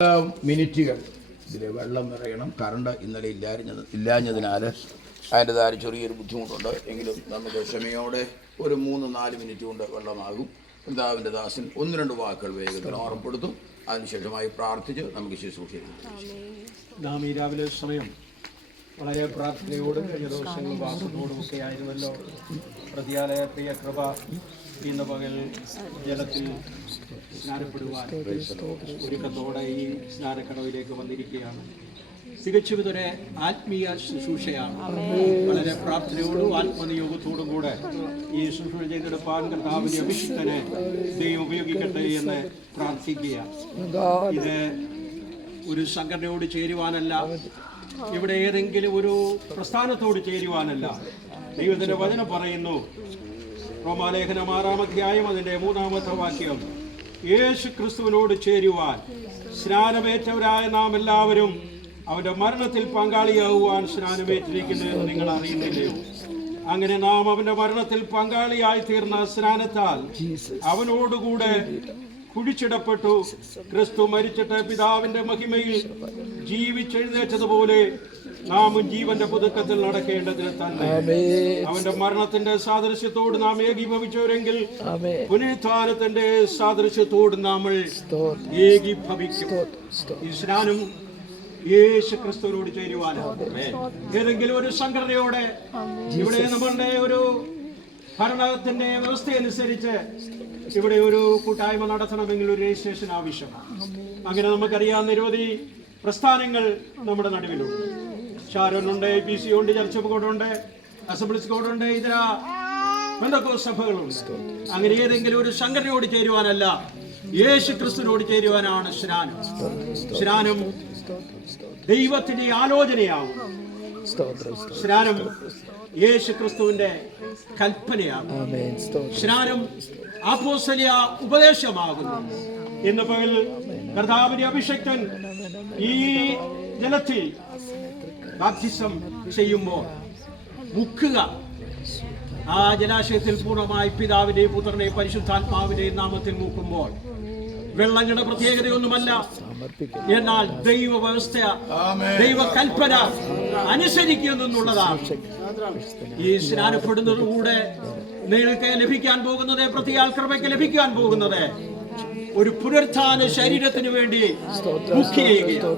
മിനിറ്റുകൾ ഇതിൽ വെള്ളം നിറയണം. കറണ്ട് ഇന്നലെ ഇല്ലാഞ്ഞതിനാൽ അതിൻ്റെതായ ചെറിയൊരു ബുദ്ധിമുട്ടുണ്ട്. എങ്കിലും നമുക്ക് ക്ഷമയോടെ ഒരു 3-4 മിനിറ്റ് കൊണ്ട് വെള്ളമാകും. പിതാവിൻ്റെ ദാസൻ 1-2 വാക്കുകൾ വേഗത്തിൽ ഓർമ്മപ്പെടുത്തും. അതിനുശേഷമായി പ്രാർത്ഥിച്ച് നമുക്ക് ശുശ്രൂഷിക്കും. നാം ഈ രാവിലെ സമയം വളരെ പ്രാർത്ഥനയോടും കഴിഞ്ഞ ദിവസങ്ങളും വാസത്തോടും ഒക്കെ ആയിരുന്നല്ലോ. പ്രതിയാലയ പ്രിയ കൃപ ഇന്ന് പകൽ ജലത്തിൽ സ്നാനപ്പെടുവാൻ ഒരുക്കത്തോടെ ഈ സ്നാനക്കടവിലേക്ക് വന്നിരിക്കുകയാണ്. തികച്ചും ഇതൊരു ആത്മീയ ശുശ്രൂഷയാണ്. വളരെ പ്രാർത്ഥനയോടും ആത്മനിയോഗത്തോടും കൂടെ ഈ ശുശ്രൂഷ ചെയ്തെടുപ്പാൻ കർത്താവിന്റെ അഭിഷിക്തനെ ദൈവം ഉപയോഗിക്കട്ടെ എന്ന് പ്രാർത്ഥിക്കുക. ഇത് ഒരു സംഘടനയോട് ചേരുവാനല്ല, ഇവിടെ ഏതെങ്കിലും ഒരു പ്രസ്ഥാനത്തോട് ചേരുവാനല്ല. ദൈവത്തിന്റെ വചനം പറയുന്നു, റോമാലേഖനം 6-ാം അധ്യായം അതിന്റെ 3-ാമത്തെ വാക്യം, യേശു ക്രിസ്തുവിനോട് ചേരുവാൻ സ്നാനമേറ്റവരായ നാം എല്ലാവരും അവന്റെ മരണത്തിൽ പങ്കാളിയാകുവാൻ സ്നാനമേറ്റിരിക്കുന്നതെന്ന് നിങ്ങൾ അറിയുന്നില്ലയോ? അങ്ങനെ നാം അവന്റെ മരണത്തിൽ പങ്കാളിയായി തീർന്ന സ്നാനത്താൽ അവനോടുകൂടെ കുഴിച്ചിടപ്പെട്ടു. ക്രിസ്തു മരിച്ചിട്ട് പിതാവിന്റെ മഹിമയിൽ ജീവിച്ചെഴുന്നേറ്റതുപോലെ നാമും ജീവന്റെ പുതുക്കത്തിൽ നടക്കേണ്ടതിന് തന്നെ അവന്റെ മരണത്തിന്റെ സാദൃശ്യത്തോട് നാം ഏകീഭവിച്ചവരെങ്കിൽ പുനരുത്ഥാനത്തിന്റെ സാദൃശ്യത്തോട് നമ്മൾ ഏകീഭവിക്കും. ഈ സ്നാനം യേശു ക്രിസ്തുവിനോട് ചേരുവാനാണ്. ഏതെങ്കിലും ഒരു സംഘടനയോടെ ഇവിടെ നമ്മളുടെ ഒരു ഭരണത്തിന്റെ വ്യവസ്ഥയനുസരിച്ച് ഇവിടെ ഒരു കൂട്ടായ്മ നടത്തണമെങ്കിൽ ഒരു രജിസ്ട്രേഷൻ ആവശ്യമാണ്. അങ്ങനെ നമുക്കറിയാം, നിരവധി പ്രസ്ഥാനങ്ങൾ നമ്മുടെ നടുവിലുണ്ട്. ഷാരോനുണ്ട്, APC ഉണ്ട്, ചർച്ച് കോഡുണ്ട്, അസംബ്ലീസ് കോഡുണ്ട്, ഇതര പെന്തക്കോസ്ത് സഭകളുണ്ട്. അങ്ങനെ ഏതെങ്കിലും ഒരു സംഘടനയോട് ചേരുവാനല്ല, യേശു ക്രിസ്തുവിനോട് ചേരുവാനാണ് സ്നാനം. സ്നാനം ദൈവത്തിന്റെ ആലോചനയാവും. സ്നാനം യേശു ക്രിസ്തുവിന്റെ കൽപ്പനയാകും. സ്നാനം അപ്പോസ്തലിക ഉപദേശമാകുന്നു. ഇന്ന് പകൽ കർത്താവിന്റെ അഭിഷക്തൻ ഈ ജലത്തിൽ ബാപ്റ്റിസം ചെയ്യുമ്പോൾ മുക്കുക. ആ ജലാശയത്തിൽ പൂർണ്ണമായി പിതാവിന്റെയും പുത്രന്റെയും പരിശുദ്ധാത്മാവിന്റെയും നാമത്തിൽ മുക്കുമ്പോൾ വെള്ളങ്ങളുടെ പ്രത്യേകതയൊന്നുമല്ല, എന്നാൽ ദൈവ വ്യവസ്ഥ, ദൈവ കൽപ്പന അനുസരിക്കുന്നുള്ളതാണ്. ഈ സ്നാനപ്പെടുന്നതോടുകൂടെ നിങ്ങൾക്ക് ലഭിക്കാൻ പോകുന്നത്, പ്രതിയാൽ കൃപയ്ക്ക് ലഭിക്കാൻ പോകുന്നത് ഒരു പുനരുത്ഥാന ശരീരത്തിന് വേണ്ടി ബുക്ക് ചെയ്യുകയാണ്.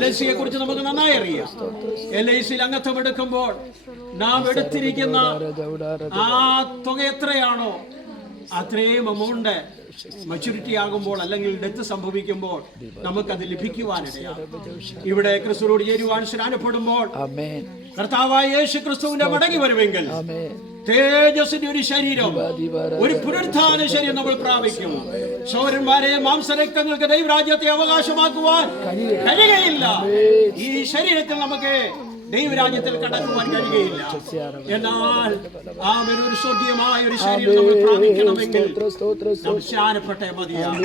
LIC യെ കുറിച്ച് നമുക്ക് നന്നായി അറിയാം. LIC അംഗത്വം എടുക്കുമ്പോൾ നാം എടുത്തിരിക്കുന്ന ആ തുക എത്രയാണോ അത്രയും എമൗണ്ട് മച്യൂരിറ്റി ആകുമ്പോൾ അല്ലെങ്കിൽ ഡെത്ത് സംഭവിക്കുമ്പോൾ നമുക്കത് ലഭിക്കുവാനിടയാണ്. ഇവിടെ ക്രിസ്തുവിനോട് ചേരുവാൻ സ്നാനപ്പെടുമ്പോൾ കർത്താവായ യേശു ക്രിസ്തുവിന്റെ മടങ്ങി വരുമെങ്കിൽ തേജസ്സിന്റെ ഒരു ശരീരം, ഒരു പുനരുത്ഥാന ശരീരം നമ്മൾ പ്രാപിക്കും. സൗരന്മാരെ മാംസരക്തങ്ങൾക്ക് ദൈവരാജ്യത്തെ അവകാശമാക്കുവാൻ കഴിയുകയില്ല. ഈ ശരീരത്തിൽ നമുക്ക് ദൈവരാജ്യത്തിൽ കടക്കുവാൻ കഴിയുകയില്ല. എന്നാൽ ആ ഒരു സ്വർഗീയമായ ഒരു ശരീരം നമ്മൾ പ്രാപിക്കണമെങ്കിൽ നാം സ്നാനപ്പെട്ടേ മതിയാണ്.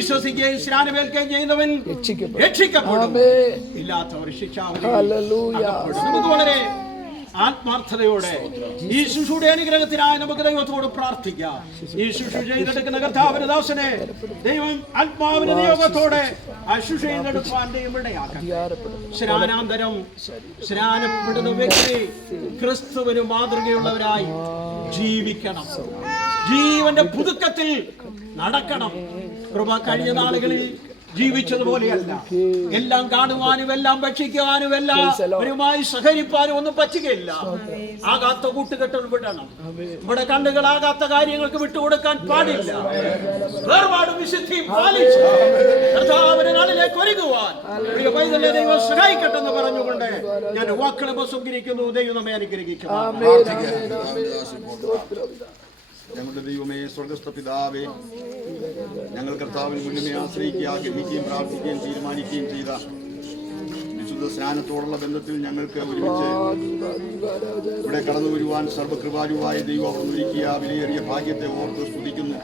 വിശ്വസിക്കുകയും സ്നാനമേൽക്കുകയും ചെയ്യുന്നവൻ രക്ഷിക്കപ്പെടും, ഇല്ലാത്തവർ ശിക്ഷാവിധി. നമുക്ക് വളരെ ആത്മാർത്ഥതയോടെ ഈ ശുശ്രൂഷയുടെ അനുഗ്രഹത്തിനായി നമുക്ക് ദൈവത്തോട് പ്രാർത്ഥിക്കാം. ഈ ശുശ്രൂഷ ചെയ്തെടുക്കുന്ന കർത്താവിന്റെ ദാസനെ ദൈവം ആത്മാവിന്റെ നിയോഗത്തോടെ ആ ശുശ്രൂഷ ചെയ്തെടുക്കാൻ ദൈവം ഇടയാക്കട്ടെ. സ്നാനാന്തരം സ്നാനപ്പെടുന്ന വ്യക്തി ക്രിസ്തുവിന് മാതൃകയുള്ളവരായി ജീവിക്കണം. ജീവന്റെ പുതുക്കത്തിൽ നടക്കണം. കൃപ കഴിഞ്ഞ നാളുകളിൽ ജീവിച്ചതുപോലെയല്ല. എല്ലാം കാണുവാനും എല്ലാം ഭക്ഷിക്കുവാനും എല്ലാവരുമായി സഹകരിപ്പാനും ഒന്നും പറ്റുകയില്ല. ആകാത്ത കൂട്ടുകെട്ടുകൾ വിടണം. നമ്മുടെ കണ്ണുകളാകാത്ത കാര്യങ്ങൾക്ക് വിട്ടുകൊടുക്കാൻ പാടില്ല. വേർപാടും വിശുദ്ധിയും പാലിച്ച് കർത്താവിന്റെ നാളിലേക്ക് ഒരുങ്ങുവാൻ പ്രിയ പൈതലെ ദൈവം സഹായിക്കട്ടെന്ന് പറഞ്ഞുകൊണ്ട് ഞാൻ വാക്കുകളെ ഉപസംഹരിക്കുന്നു. ദൈവം നമ്മെ അനുഗ്രഹിക്കും. ഞങ്ങളുടെ ദൈവമേ, സ്വർഗസ്ഥ പിതാവേ, ഞങ്ങൾ കർത്താവിന് മുന്നമേ ആശ്രയിക്കുക, ഗ്രഹിക്കുകയും പ്രാർത്ഥിക്കുകയും തീരുമാനിക്കുകയും ചെയ്ത വിശുദ്ധ സ്നാനത്തോടുള്ള ബന്ധത്തിൽ ഞങ്ങൾക്ക് ഒരുമിച്ച് ഇവിടെ കടന്നു വരുവാൻ സർവകൃപാലുവായ ദൈവം ഒരുക്കിയ വിലയേറിയ ഭാഗ്യത്തെ ഓർത്ത് സ്തുതിക്കുന്നു.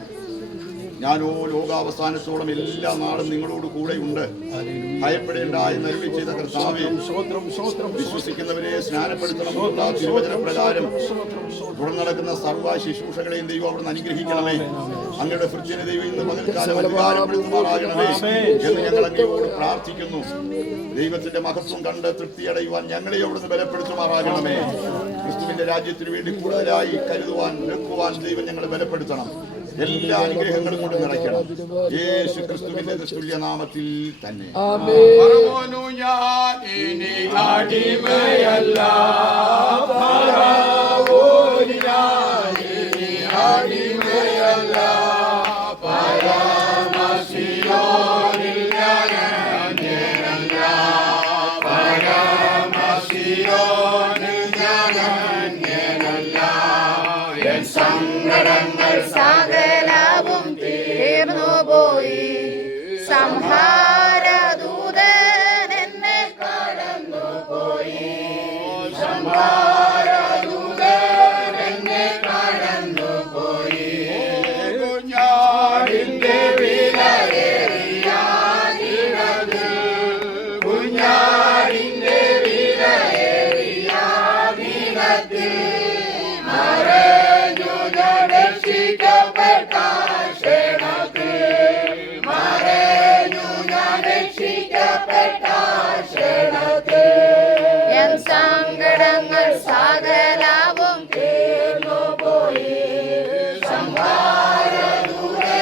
ഞാനോ ലോകാവസാനത്തോളം എല്ലാ നാളും നിങ്ങളോട് കൂടെയുണ്ട്. ഭയപ്പെടേണ്ട എന്ന് അരുളി ചെയ്ത കർത്താവേ, വിശ്വസിക്കുന്നവരെ സ്നാനപ്പെടുത്തണമെന്നുള്ള തിരുവചന പ്രകാരം തുടർന്ന് നടക്കുന്ന സർവ്വ ശുശ്രൂഷകളെയും ദൈവം അവിടുന്ന് അനുഗ്രഹിക്കണമേ. അങ്ങയുടെ ഭൃത്യനെ ദൈവം ഇന്ന് പകൽക്കാലം അധികാരപ്പെടുത്തുമാറാകണമേ എന്ന് ഞങ്ങൾ അങ്ങയോട് പ്രാർത്ഥിക്കുന്നു. ദൈവത്തിന്റെ മഹത്വം കണ്ട് തൃപ്തിയടയുവാൻ ഞങ്ങളെ അവിടുന്ന് ബലപ്പെടുത്തുമാറാകണമേ. ക്രിസ്തുവിന്റെ രാജ്യത്തിന് വേണ്ടി കൂടുതലായി കരുതുവാൻ നിൽക്കുവാൻ ദൈവം ഞങ്ങളെ ബലപ്പെടുത്തണം. എല്ലാ അനുഗ്രഹങ്ങളും കൊണ്ട് നിറയ്ക്കണം. യേശു ക്രിസ്തുവിന്റെ തുല്യ നാമത്തിൽ തന്നെ. സങ്കടങ്ങൾ സകലവും തീർന്നുപോയി. സംഹാരദൂതൻ എന്നെ കടന്നുപോയി. സംഹാരദൂതൻ എന്നെ കടന്നുപോയി. കുഞ്ഞാടിന്റെ വിലയേറിയ ദിനത്തിൽ, കുഞ്ഞാടിന്റെ വിലയേറിയ ദിനത്തിൽ രക്ഷിക്കപ്പെട്ട ക്ഷണത്തിൽ, മറഞ്ഞു ഞാൻ രക്ഷിക്കപ്പെട്ട ക്ഷണത്തിൽ, എൻ സങ്കടങ്ങൾ സകലവും തീർന്നുപോയി. സംഹാരദൂതൻ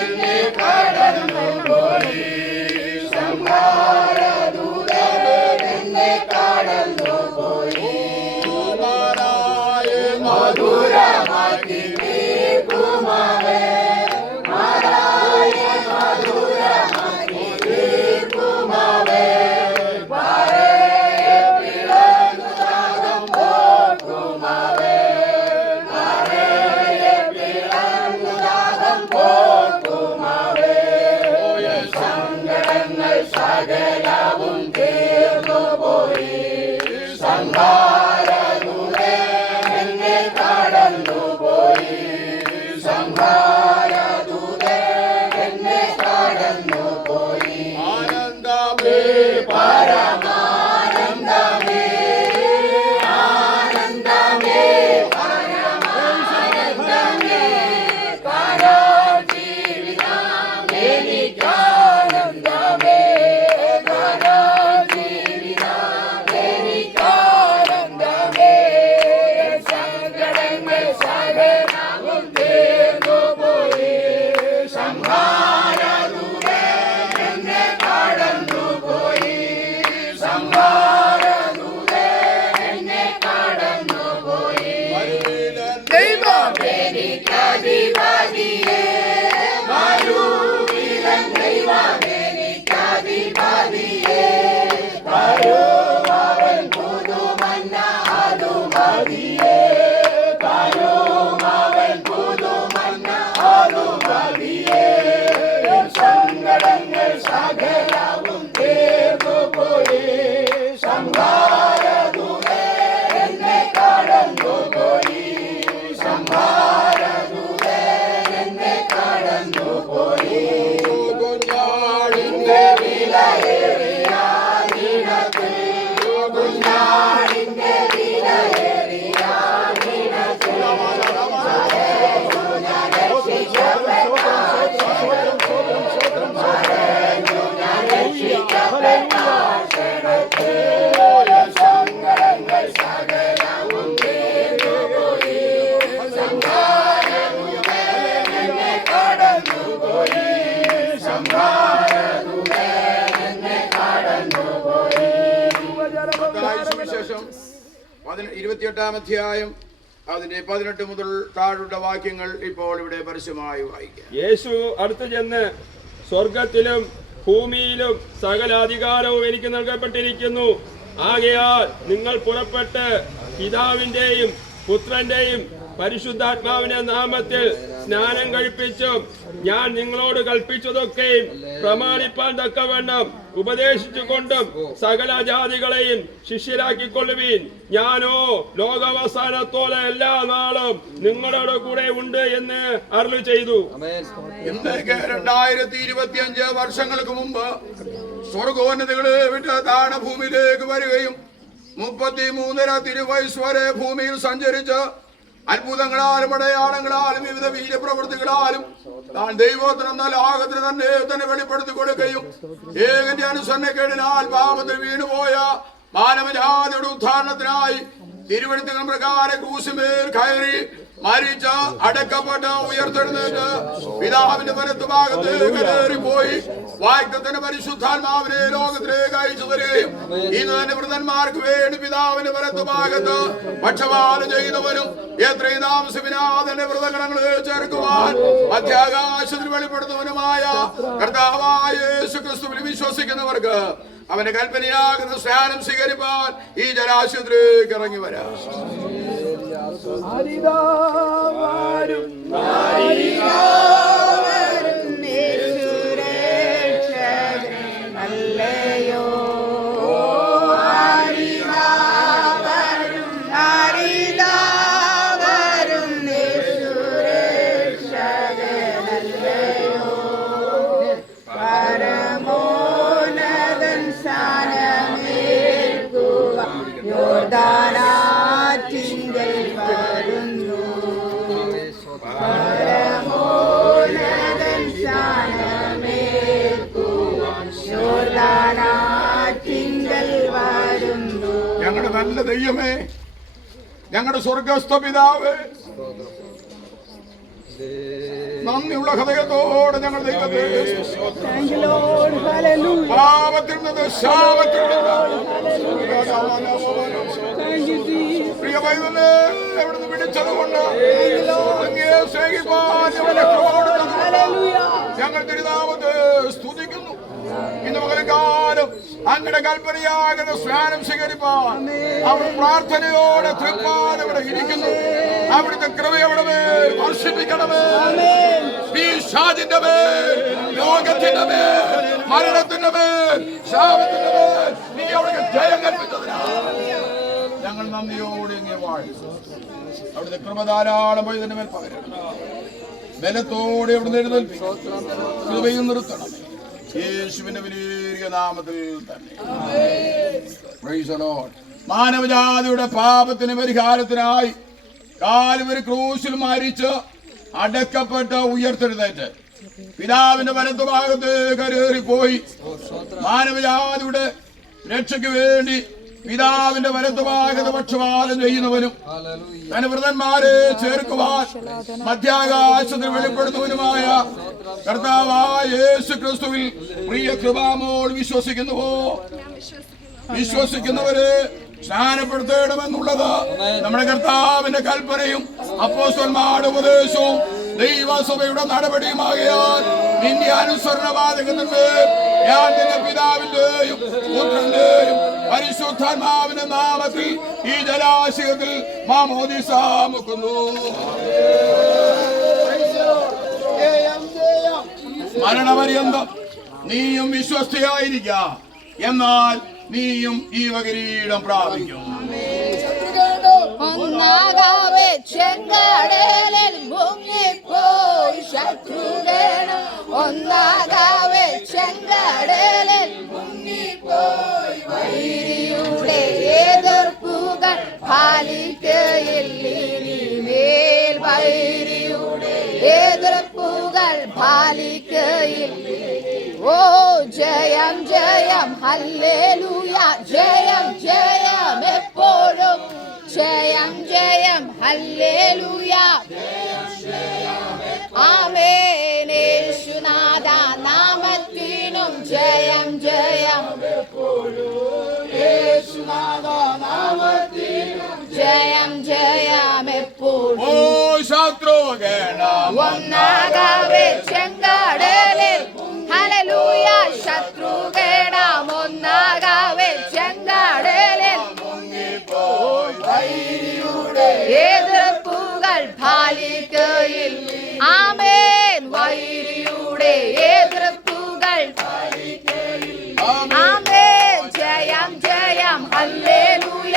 എന്നെ കടന്നുപോയി. സംഹാരദൂതൻ എന്നെ കടന്നുപോയി. മധുരമാക്കി തീർക്കുമാവേ, മധുരമാക്കി തീർക്കുമാവേ, പിളർന്നുതാകം പോക്കുമാവേ, പിളർന്നുതാകം പോക്കുമാവേ. സങ്കടങ്ങൾ സകലവും തീർന്നുപോയി. സംഹാരദൂതൻ എന്നെ കടന്നുപോയി. സംഹാരദൂതൻ എന്നെ കടന്നുപോയി. ആനന്ദമേ, പരമാനന്ദമേ, ആനന്ദമേ, പരമാനന്ദമേ, കരാജീവിതം എനിക്കാനന്ദമേ, കരാജീവിതം എനിക്കാനന്ദമേ. സങ്കടങ്ങൾ സകലവും തീർന്നുപോയി. സംഹാരദൂതൻ എന്നെ കടന്നുപോയി. സംഹാരദൂതൻ എന്നെ കടന്നുപോയി. ദൈവം എനിക്കധിപതിയേ, മരുവിലൻ ദൈവം എനിക്കധിപതിയേ, തരും അവൻ പുതുമന്ന അതു മതിയേ, തരും അവൻ പുതുമന്ന അതു മതിയേ. സങ്കടങ്ങൾ സകലവും തീർന്നുപോയി. സംഹാരദൂതൻ എന്നെ കടന്നുപോയി. സംഹാരദൂതൻ എന്നെ കടന്നുപോയി. കുഞ്ഞാടിന്റെ വിലയേറിയ ദിനത്തിൽ, കുഞ്ഞാടിന്റെ വിലയേറിയ ദിനത്തിൽ, ഞാൻ രക്ഷിക്കപ്പെട്ട ക്ഷണത്തിൽ, സങ്കടങ്ങൾ സകലവും തീർന്നുപോയി. സംഹാരദൂതൻ എന്നെ കടന്നുപോയി. സംഹാരദൂതൻ എന്നെ കടന്നുപോയി. സുവിശേഷം 28-ാം അധ്യായം അതിന്റെ 18 മുതൽ താഴെയുള്ള വാക്യങ്ങൾ ഇപ്പോൾ ഇവിടെ പരസ്യമായി വായിക്കാം. യേശു അടുത്തു ചെന്ന്, സ്വർഗത്തിലും ഭൂമിയിലും സകല അധികാരവും എനിക്ക് നൽകപ്പെട്ടിരിക്കുന്നു. ആകയാൽ നിങ്ങൾ പുറപ്പെട്ട് പിതാവിന്റെയും പുത്രന്റെയും പരിശുദ്ധാത്മാവിന്റെ നാമത്തിൽ സ്നാനം കഴിപ്പിച്ചും ഞാൻ നിങ്ങളോട് കൽപ്പിച്ചതൊക്കെ പ്രമാണിപ്പാൻ തക്കവണ്ണം ഉപദേശിച്ചുകൊണ്ടും സകല ജാതികളെയും ശിഷ്യരാക്കിക്കൊള്ളുവീൻ. ഞാനോ ലോകാവസാനത്തോളം എല്ലാ നാളും നിങ്ങളുടെ കൂടെ ഉണ്ട് എന്ന് അരുളി ചെയ്തു. ഇന്നേക്ക് 2025 വർഷങ്ങൾക്ക് മുമ്പ് സ്വർഗോന്നതികളെ വിട്ട് താണഭൂമിയിലേക്ക് വരികയും 33 തിരുവയസ് വരെ ഭൂമിയിൽ സഞ്ചരിച്ച് അത്ഭുതങ്ങളാലും അടയാളങ്ങളാലും വിവിധ വീര്യപ്രവൃത്തികളാലും താൻ ദൈവത്തിനെന്ന ലോകത്തിന് തന്നെ വെളിപ്പെടുത്തി കൊടുക്കുകയും ഏകന്റെ അനുസരണക്കേടിനാൽ പാപത്തിൽ വീണുപോയ മാനവജാതിയുടെ ഉദ്ധാരണത്തിനായി തിരുവെഴുത്തുകൾ പ്രകാരം ക്രൂശിന്മേൽ കയറി മരിച്ച അടക്കപ്പെട്ട് ഉയർത്തെഴുന്നേറ്റ് പിതാവിന്റെ വലത്തുഭാഗത്തേക്ക് കയറിപ്പോയി വാഗ്ദത്തത്തിന്റെ പരിശുദ്ധാത്മാവിനെ ലോകത്തിലേക്ക് അയച്ചു തരികയും ഇന്ന് തന്നെ വൃതന്മാർക്ക് വേണ്ടി പിതാവിന്റെ വലത്തുഭാഗത്ത് പക്ഷപാതം ചെയ്യുന്നവരും എത്രയും താമസിപ്പിനാതെ വ്രതഗണങ്ങളെ ചേർക്കുവാൻ മധ്യാകാശത്തിൽ വെളിപ്പെടുത്തുന്നവനുമായ കർത്താവായ യേശുക്രിസ്തുവിൽ വിശ്വസിക്കുന്നവർക്ക് അവന്റെ കൽപ്പനയാകുന്ന സ്നാനം സ്വീകരിപ്പാൻ ഈ ജലാശയത്തിലേക്ക് ഇറങ്ങി വരാം. ഞങ്ങളുടെ നല്ല ദൈവമേ, ഞങ്ങളുടെ സ്വർഗസ്ഥ പിതാവേ, നന്ദിയുള്ള ഹൃദയത്തോടെ ഞങ്ങൾ ദൈവത്തെ പാപത്തിൽ നിന്ന് ശാപത്തിൽ നിന്ന് പ്രിയ പൈതലേ എവിടുന്ന് പിടിച്ചതുകൊണ്ട് അങ്ങയെ സ്നേഹിപ്പാൻ ഞങ്ങൾ തിരുനാമത്തെ സ്തുതിക്കുന്നു. ഇന്ന് പകൽക്കാലം അങ്ങയുടെ കൽപ്പനയാകുന്ന സ്നാനം സ്വീകരിപ്പാൻ അവർ പ്രാർത്ഥനയോടെ തൃപ്പാൻ ഇവിടെ ഇരിക്കുന്നു. അവിടുത്തെ കൃപ അവിടെ മേൽ വർഷിപ്പിക്കണമേ. പിശാചിന്റെ മേൽ, ലോകത്തിന്റെ മേൽ, മരണത്തിന്റെ മേൽ, ശാപത്തിന്റെ മേൽ നീ അവിടെ ജയം കൽപ്പിച്ചതിനാൽ ഞങ്ങൾ നന്ദിയോടെ ഇങ്ങനെ വാഴും. അവിടുത്തെ കൃപ ധാരാളം പോയി തന്നെ മേൽ പകരണം. ബലത്തോടെ അവിടുന്ന് എഴുന്നേൽപ്പിക്കണം. കൃപയും നിർത്തണമേ യേശുവിന്റെ വലിയ നാമത്തിൽ തന്നെ. Praise the Lord. മാനവജാതിയുടെ പാപത്തിന് പരിഹാരത്തിനായി കാൽവരി ക്രൂശിൽ മരിച്ച് അടക്കപ്പെട്ട് ഉയർത്തെഴുന്നേറ്റ് പിതാവിന്റെ വലത്തുഭാഗത്ത് കയറിപ്പോയി മാനവജാതിയുടെ രക്ഷയ്ക്ക് വേണ്ടി പിതാവിന്റെ വലത്തുഭാഗത്ത് പക്ഷപാതം ചെയ്യുന്നവനും അനുവൃതന്മാരെ ചേർക്കുവാൻ മധ്യാകാശത്തിൽ വെളിപ്പെടുത്തുവനുമായ കർത്താവായ യേശു ക്രിസ്തുവിൽ പ്രിയ കൃപാമോൾ വിശ്വസിക്കുന്നുവോ? വിശ്വസിക്കുന്നവരെ സ്നാനപ്പെടുത്തണമെന്നുള്ളത് നമ്മുടെ കർത്താവിന്റെ കൽപ്പനയും അപ്പോസ്തലന്മാരുടെ ഉപദേശവും ദൈവസഭയുടെ നടപടിയുമാകിയാൽ നിന്റെ അനുസരണവാദകന്മേൽ ഞാൻ നിന്റെ പിതാവിന്റെയും പുത്രന്റെയും പരിശുദ്ധാത്മാവിന്റെ നാമത്തിൽ ഈ ജലാശയത്തിൽ മാമോദീസ മുക്കുന്നു. മരണപര്യന്തം നീയും വിശ്വസ്തയായിരിക്ക, എന്നാൽ നീയും ഈ കിരീടം പ്രാപിക്കും. ഒന്നാകവേ ചെങ്കടലിൽ മുങ്ങിപ്പോയി ശത്രുഗണം, ഒന്നാകവേ ചെങ്കടലിൽ മുങ്ങിപ്പോയി വൈരിയുടെ എതിർപ്പുകൾ ഫലിക്കയില്ലിനിമേൽ, വൈരിയുടെ എതിർപ്പുകൾ ഫലിക്കയില്ല. ഓ ജയം ജയം ഹല്ലേലൂയ, ജയം ജയം എപ്പോഴും, ജയം ജയം ഹല്ലേലൂയ, ആമേൻ. യേശുനാഥ നാമത്തിനും ജയം ജയം എപ്പോഴും, യേശുനാഥ നാമത്തിനും ജയം ജയം എപ്പോഴും. ഓ ശത്രുഗണം ഒന്നാകവേ ചെങ്കടലിൽ, ഹല്ലേലൂയ, ശത്രുഗണം ഒന്നാകവേ ചെങ്കടലിൽ എതിർപ്പുകൾ ഹല്ലേലൂയ.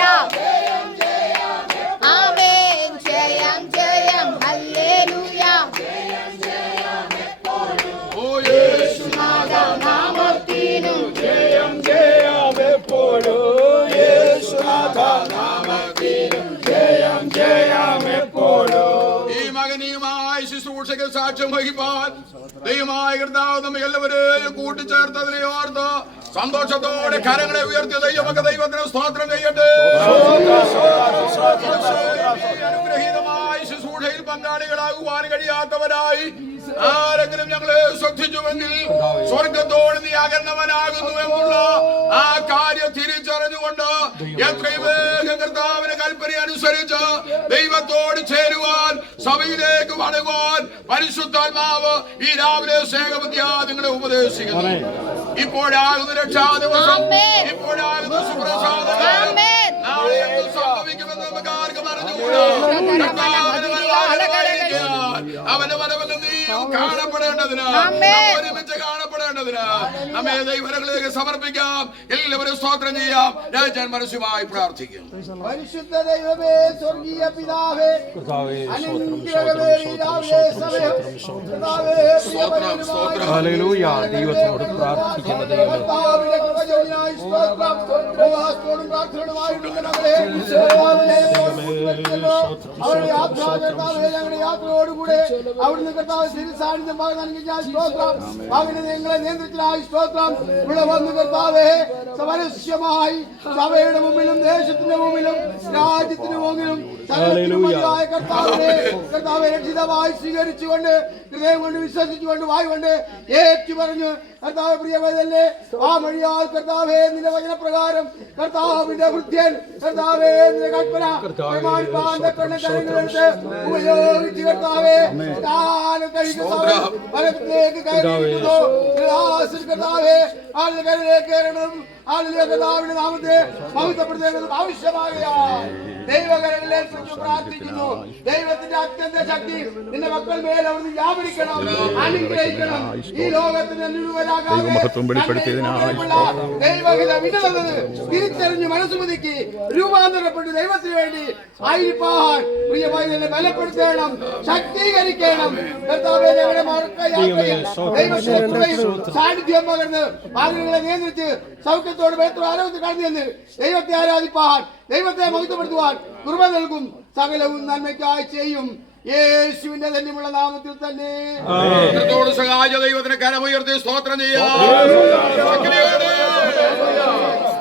ആമേൻ. ജയം ജയം ഹല്ലേലൂയ. ഓ യേശുനാഥ നാമത്തിനും ജയം ജയം എപ്പോഴും യേശുനാഥ നാമത്തിനും ജയം ജയം എപ്പോഴും. ഈ മകനീയമായ ശുശ്രൂഷകൾ സാക്ഷ്യം വഹിപ്പാൻ ദൈവമായ കർത്താവ് നമ്മെ എല്ലാവരെയും കൂട്ടിച്ചേർത്തതിനെ ഓർത്ത് സന്തോഷത്തോടെ കരങ്ങളെ ഉയർത്തിയ ദൈവമൊക്കെ ദൈവത്തിന് സ്തോത്രം ചെയ്യട്ടെ. അനുഗ്രഹീതമായ ശുശ്രൂഷയിൽ പങ്കാളികളാകുവാൻ കഴിയാത്തവരായി ആരെങ്കിലും ഞങ്ങളെ ശ്രദ്ധിച്ചുവെങ്കിൽ സ്വർഗത്തോട് നീ അകന്നവനാകുന്നു എന്നുള്ള ആ കാര്യം തിരിച്ചറിഞ്ഞുകൊണ്ട് എത്രയും വേഗം കർത്താവിന്റെ കൽപ്പന അനുസരിച്ച് ദൈവത്തോട് ചേരുവാൻ സഭയിലേക്ക് മടങ്ങുവാൻ പരിശുദ്ധാത്മാവ് ഈ രാവിലെ സ്നേഹബുദ്ധിയാ നിങ്ങളെ ഉപദേശിക്കുന്നു. ഇപ്പോഴാകുന്ന രക്ഷാ ദിവസം, ഇപ്പോഴാകുന്ന സുപ്രസാദം, നാളെ എന്ത് സംഭവിക്കുമെന്ന് നമുക്ക് ആർക്കും അറിഞ്ഞുകൂടാ. അവന്റെ വരവെന്ന് നീ കാണപ്പെടേണ്ടതിന്, ഒരുമിച്ച് കാണപ്പെടേണ്ടതിന് നമ്മെ ദൈവങ്ങളിലേക്ക് സമർപ്പിക്കാം. എല്ലാവരും സ്തോത്രം ചെയ്യാം. ഞാൻ മനസ്സുമായി പ്രാർത്ഥിക്കും. പരിശുദ്ധ ദൈവമേ, സ്വർഗീയ പിതാവേ, ദൈവത്തോട് പ്രാർത്ഥിക്കുന്ന ദൈവം യാത്രയോടുകൂടെ അവിടുന്ന് കർത്താവ് സാന്നിധ്യം ഞങ്ങളെ നിയന്ത്രിച്ചതായി സ്തോത്രം. ഇവിടെ വന്ന് കർത്താവേ സമരസ്യമായി സഭയുടെ മുമ്പിലും ദേശത്തിന്റെ മുമ്പിലും രാജ്യത്തിന് മുമ്പിലും സകലത്തിനുമായ കർത്താവെ രക്ഷിതമായി സ്വീകരിച്ചുകൊണ്ട് ഹൃദയം കൊണ്ട് വിശ്വസിച്ചുകൊണ്ട് വായുകൊണ്ട് ഏറ്റു പറഞ്ഞു കർത്താവ് പ്രിയമതല്ലേ ആ മഴിയാൽ കർത്താവേ നിന്റെ വചനപ്രകാരം കർത്താവിന്റെ വൃത്യൻ കർത്താവേ നിന്റെ കൽപ്പന ഉപയോഗിച്ച് കർത്താവേ വലത്തിലേക്ക് കയറിയിരിക്കുന്നു. കർത്താവേ ആളുടെ കരയിലേക്ക് കയറണം. ആളുടെ കർത്താവിന്റെ നാമത്തെ മഹത്വപ്പെടുത്തേണ്ടത് ആവശ്യമാകുകയാണ്. ദൈവകരങ്ങളിലേക്ക് പ്രാർത്ഥിക്കുന്നു. ദൈവത്തിന്റെ അത്യന്ത ശക്തി നിന്റെ മക്കൾ മേൽ അവിടുന്ന് വ്യാപരിക്കണം, അനുഗ്രഹിക്കണം. ഈ ലോകത്തിന് ദൈവഹിത വിടുന്നത് തിരിച്ചറിഞ്ഞ് മനസ്സുമതിക്ക് രൂപാന്തരപ്പെട്ട് ദൈവത്തിന് വേണ്ടി ആയിരിക്കാൻ പ്രിയമായി തന്നെ ബലപ്പെടുത്തണം, ശക്തീകരിക്കണം. സാന്നിധ്യം പകർന്ന് വാഹനങ്ങളെ നിയന്ത്രിച്ച് സൗഖ്യത്തോട് ബലത്തോട് ആരോഗ്യത്തിൽ കടന്നു ചെന്ന് ദൈവത്തെ ആരാധിപ്പാൻ, ദൈവത്തെ മഹത്വപ്പെടുത്തുവാൻ കൃപ നൽകും. സകലവും നന്മയ്ക്കായി ചെയ്യും. യേശുവിന്റെ ധന്യമുള്ള നാമത്തിൽ തന്നെ സഹായ ദൈവത്തിന് കരമുയർത്തി സ്തോത്രം ചെയ്യാം.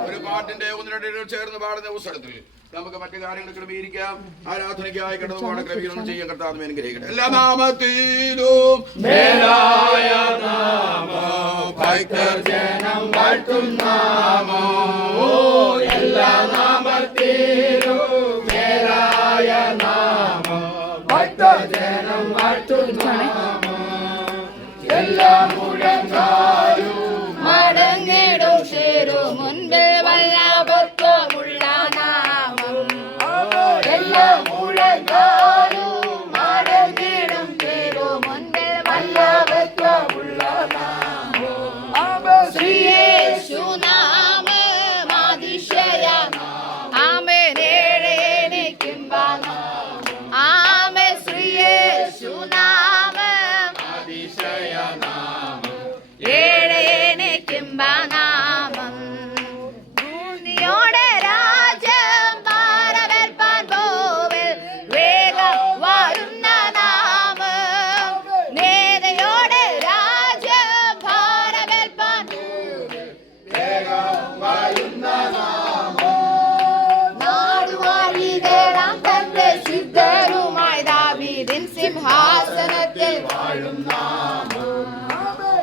ഒരു പാട്ടിന്റെ ഒന്ന് രണ്ട് ചേർന്ന് പാടുന്ന അവസരത്തിൽ നമുക്ക് മറ്റു കാര്യങ്ങൾ ക്രമീകരിക്കാം. ആരാധനയ്ക്കായി കിടന്നു പോകണം, ക്രമീകരണം ചെയ്യാൻ കർത്താവിനെ അനുഗ്രഹിക്കട്ടെ. എല്ലാ നാമത്തിലും മേലായ നാമം, ഭക്തജനം വാഴ്ത്തും നാമം. ഓ എല്ലാ നാമത്തിലും മേലായ നാമം, ഭക്തജനം വാഴ്ത്തും നാമം. എല്ലാ മുഴങ്ങാലും മടങ്ങിടും ചേരും മുൻപിൽ വല്ലഭത്വമുള്ള നാമം. എല്ലാ മുഴങ്ങാലും മടങ്ങിടും ചേരും മുൻപിൽ വല്ലഭത്വമുള്ള നാമം. ശ്രീയേശുനാമം അതിശയ ആമേൻ. ഏഴേനിക്കും ആമേൻ. ശ്രീയേശുനാമം അതിശയ ഏഴേനിക്കും നാമം. ഭൂമിയോടെ രാജ്യം പാരവേൽപ്പാൻ പോവിൽ വേഗം വരുന്ന നാമം. നേതയോടെ രാജ്യം പാരവേൽപ്പാൻ വേഗം വരുന്ന നാമം. നാടുവാഴികളാം തന്റെ സിദ്ധരുമായി ദാവീദിൻ സിംഹാസനത്തിൽ വാഴും നാമം.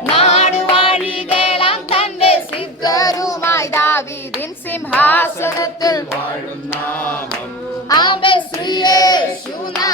നാടുവാഴികളാം തന്റെ സിദ്ധരുമായി ദാവീദിൻ സിംഹാസനത്തിൽ വാഴും നാമം. ആമേൻ. ശ്രീയേശുനാമം